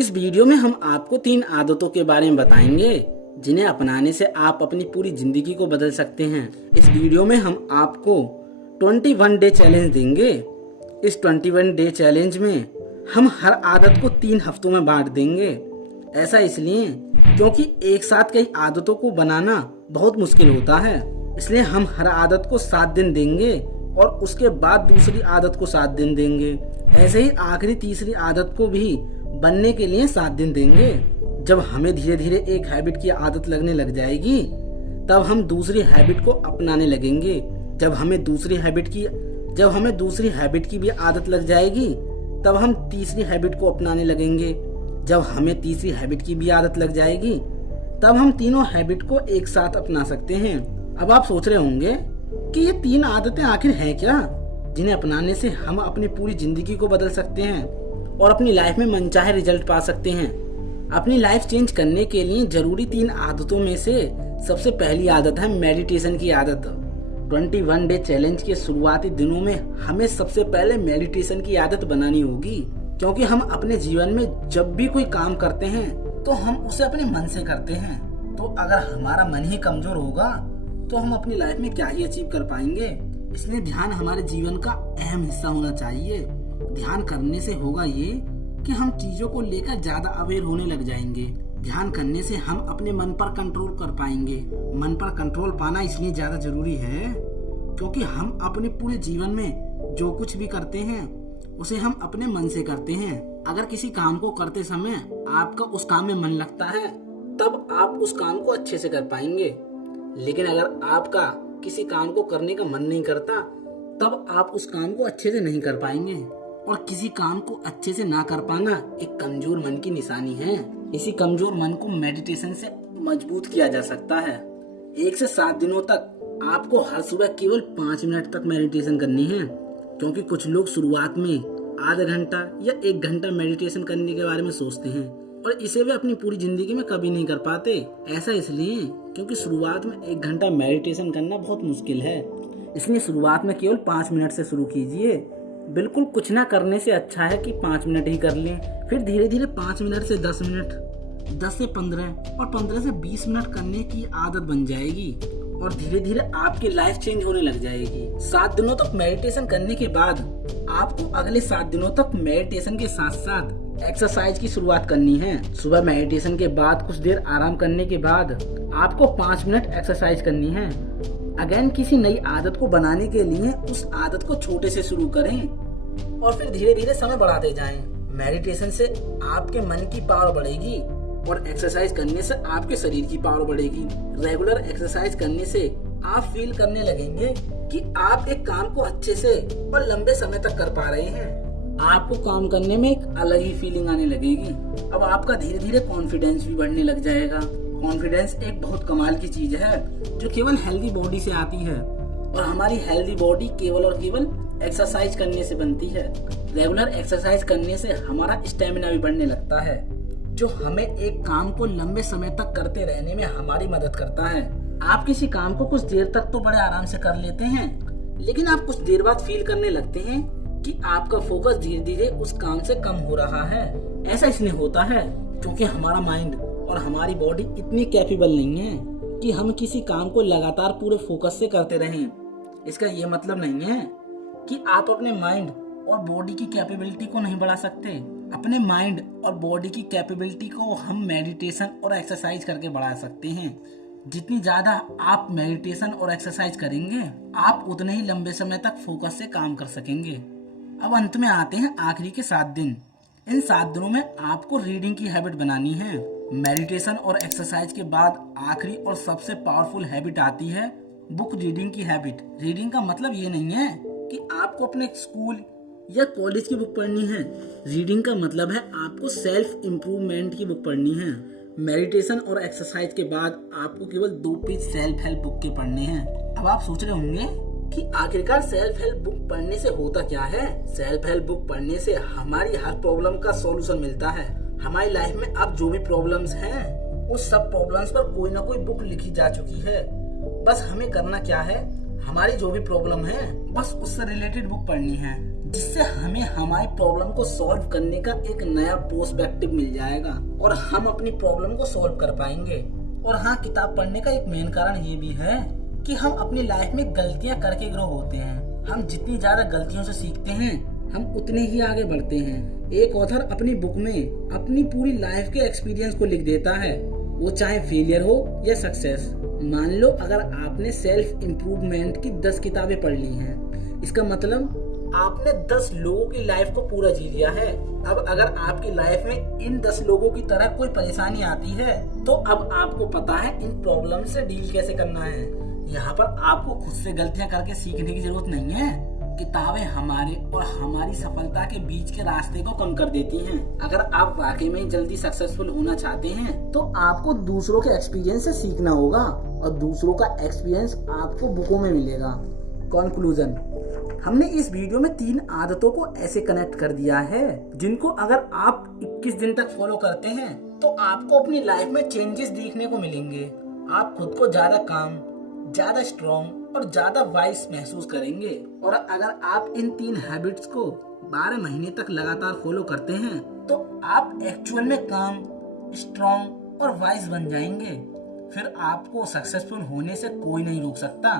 इस वीडियो में हम आपको 3 आदतों के बारे में बताएंगे जिन्हें अपनाने से आप अपनी पूरी जिंदगी को बदल सकते हैं। इस वीडियो में हम आपको 21 डे चैलेंज देंगे। इस 21 डे चैलेंज में हम हर आदत को 3 हफ्तों में बांट देंगे। ऐसा इसलिए क्योंकि एक साथ कई आदतों को बनाना बहुत मुश्किल होता है, इसलिए हम हर आदत को 7 दिन देंगे और उसके बाद दूसरी आदत को 7 दिन देंगे। ऐसे ही आखिरी तीसरी आदत को भी बनने के लिए 7 दिन देंगे। जब हमें धीरे धीरे एक हैबिट की आदत लगने लग जाएगी तब हम दूसरी हैबिट को अपनाने लगेंगे। जब हमें दूसरी हैबिट की भी आदत लग जाएगी तब हम तीसरी हैबिट को अपनाने लगेंगे। जब हमें तीसरी हैबिट की भी आदत लग जाएगी तब हम तीनों हैबिट को एक साथ अपना सकते हैं। अब आप सोच रहे होंगे कि ये 3 आदतें आखिर हैं क्या, जिन्हें अपनाने से हम अपनी पूरी जिंदगी को बदल सकते हैं और अपनी लाइफ में मनचाहे रिजल्ट पा सकते हैं। अपनी लाइफ चेंज करने के लिए जरूरी 3 आदतों में से सबसे पहली आदत है मेडिटेशन की आदत। 21 डे चैलेंज के शुरुआती दिनों में हमें सबसे पहले मेडिटेशन की आदत बनानी होगी, क्योंकि हम अपने जीवन में जब भी कोई काम करते हैं तो हम उसे अपने मन से करते हैं। तो अगर हमारा मन ही कमजोर होगा तो हम अपनी लाइफ में क्या ही अचीव कर पाएंगे। इसलिए ध्यान हमारे जीवन का अहम हिस्सा होना चाहिए। ध्यान करने से होगा ये कि हम चीजों को लेकर ज्यादा अवेयर होने लग जाएंगे। ध्यान करने से हम अपने मन पर कंट्रोल कर पाएंगे। मन पर कंट्रोल पाना इसलिए ज्यादा जरूरी है क्योंकि हम अपने पूरे जीवन में जो कुछ भी करते हैं उसे हम अपने मन से करते हैं। अगर किसी काम को करते समय आपका उस काम में मन लगता है तब आप उस काम को अच्छे से कर पाएंगे, लेकिन अगर आपका किसी काम को करने का मन नहीं करता तब आप उस काम को अच्छे से नहीं कर पाएंगे। और किसी काम को अच्छे से ना कर पाना एक कमजोर मन की निशानी है। इसी कमजोर मन को मेडिटेशन से मजबूत किया जा सकता है। 1 से 7 दिनों तक आपको हर सुबह केवल 5 मिनट तक मेडिटेशन करनी है, क्योंकि कुछ लोग शुरुआत में आधा घंटा या 1 घंटा मेडिटेशन करने के बारे में सोचते हैं और इसे वे अपनी पूरी जिंदगी में कभी नहीं कर पाते। ऐसा इसलिए क्योंकि शुरुआत में 1 घंटा मेडिटेशन करना बहुत मुश्किल है, इसलिए शुरुआत में केवल 5 मिनट से शुरू कीजिए। बिल्कुल कुछ ना करने से अच्छा है कि 5 मिनट ही कर लें, फिर धीरे धीरे 5 मिनट से 10 मिनट, 10 से 15 और 15 से 20 मिनट करने की आदत बन जाएगी और धीरे धीरे आपकी लाइफ चेंज होने लग जाएगी। 7 दिनों तक मेडिटेशन करने के बाद आपको अगले 7 दिनों तक मेडिटेशन के साथ साथ एक्सरसाइज की शुरुआत करनी है। सुबह मेडिटेशन के बाद कुछ देर आराम करने के बाद आपको 5 मिनट एक्सरसाइज करनी है। अगेन किसी नई आदत को बनाने के लिए उस आदत को छोटे से शुरू करें और फिर धीरे धीरे समय बढ़ाते जाएं। मेडिटेशन से आपके मन की पावर बढ़ेगी और एक्सरसाइज करने से आपके शरीर की पावर बढ़ेगी। रेगुलर एक्सरसाइज करने से आप फील करने लगेंगे कि आप एक काम को अच्छे से और लंबे समय तक कर पा रहे हैं। आपको काम करने में एक अलग ही फीलिंग आने लगेगी। अब आपका धीरे धीरे कॉन्फिडेंस भी बढ़ने लग जाएगा। कॉन्फिडेंस एक बहुत कमाल की चीज है जो केवल हेल्दी बॉडी से आती है और हमारी हेल्दी बॉडी केवल और केवल एक्सरसाइज करने से बनती है। रेगुलर एक्सरसाइज करने से हमारा स्टेमिना भी बढ़ने लगता है, जो हमें एक काम को लंबे समय तक करते रहने में हमारी मदद करता है। आप किसी काम को कुछ देर तक तो बड़े आराम से कर लेते हैं, लेकिन आप कुछ देर बाद फील करने लगते हैं कि आपका फोकस धीरे धीरे उस काम से कम हो रहा है। ऐसा इसलिए होता है क्योंकि हमारा माइंड और हमारी बॉडी इतनी कैपेबल नहीं है कि हम किसी काम को लगातार पूरे फोकस से करते रहें। इसका ये मतलब नहीं है कि आप अपने माइंड और बॉडी की कैपेबिलिटी को नहीं बढ़ा सकते। अपने माइंड और बॉडी की कैपेबिलिटी को हम मेडिटेशन और एक्सरसाइज करके बढ़ा सकते हैं। जितनी ज्यादा आप मेडिटेशन और एक्सरसाइज करेंगे आप उतने ही लंबे समय तक फोकस से काम कर सकेंगे। अब अंत में आते हैं आखिरी के 7 दिन। इन 7 दिनों में आपको रीडिंग की हैबिट बनानी है। मेडिटेशन और एक्सरसाइज के बाद आखिरी और सबसे पावरफुल हैबिट आती है बुक रीडिंग की हैबिट। रीडिंग का मतलब ये नहीं है कि आपको अपने स्कूल या कॉलेज की बुक पढ़नी है। रीडिंग का मतलब है आपको सेल्फ इम्प्रूवमेंट की बुक पढ़नी है। मेडिटेशन और एक्सरसाइज के बाद आपको केवल 2 पेज सेल्फ हेल्प बुक के पढ़ने हैं। अब आप सोच रहे होंगे कि आखिरकार सेल्फ हेल्प बुक पढ़ने से होता क्या है। सेल्फ हेल्प बुक पढ़ने से हमारी हर प्रॉब्लम का सॉल्यूशन मिलता है। हमारी लाइफ में अब जो भी प्रॉब्लम्स हैं उस सब प्रॉब्लम्स पर कोई ना कोई बुक लिखी जा चुकी है। बस हमें करना क्या है, हमारी जो भी प्रॉब्लम है बस उससे रिलेटेड बुक पढ़नी है। जिससे हमें हमारी प्रॉब्लम को सॉल्व करने का एक नया पर्सपेक्टिव मिल जाएगा और हम अपनी प्रॉब्लम को सॉल्व कर पाएंगे। और हाँ, किताब पढ़ने का एक मेन कारण ये भी है कि हम अपनी लाइफ में गलतियां करके ग्रो होते हैं। हम जितनी ज्यादा गलतियों से सीखते हैं हम उतने ही आगे बढ़ते हैं। एक ऑथर अपनी बुक में अपनी पूरी लाइफ के एक्सपीरियंस को लिख देता है, वो चाहे फेलियर हो या सक्सेस। मान लो अगर आपने सेल्फ इम्प्रूवमेंट की 10 किताबें पढ़ ली हैं, इसका मतलब आपने 10 लोगों की लाइफ को पूरा जी लिया है। अब अगर आपकी लाइफ में इन 10 लोगों की तरह कोई परेशानी आती है तो अब आपको पता है इन प्रॉब्लम से डील कैसे करना है। यहाँ पर आपको खुद से गलतियां करके सीखने की जरूरत नहीं है। किताबें हमारे और हमारी सफलता के बीच के रास्ते को कम कर देती हैं। अगर आप वाकई में जल्दी सक्सेसफुल होना चाहते हैं तो आपको दूसरों के एक्सपीरियंस से सीखना होगा और दूसरों का एक्सपीरियंस आपको बुकों में मिलेगा। कंक्लूजन, हमने इस वीडियो में 3 आदतों को ऐसे कनेक्ट कर दिया है जिनको अगर आप 21 दिन तक फॉलो करते हैं तो आपको अपनी लाइफ में चेंजेस देखने को मिलेंगे। आप खुद को ज्यादा काम, ज्यादा स्ट्रॉन्ग और ज्यादा वाइस महसूस करेंगे। और अगर आप इन 3 हैबिट्स को 12 महीने तक लगातार फॉलो करते हैं तो आप एक्चुअल में काम, स्ट्रॉन्ग और वाइस बन जाएंगे। फिर आपको सक्सेसफुल होने से कोई नहीं रोक सकता।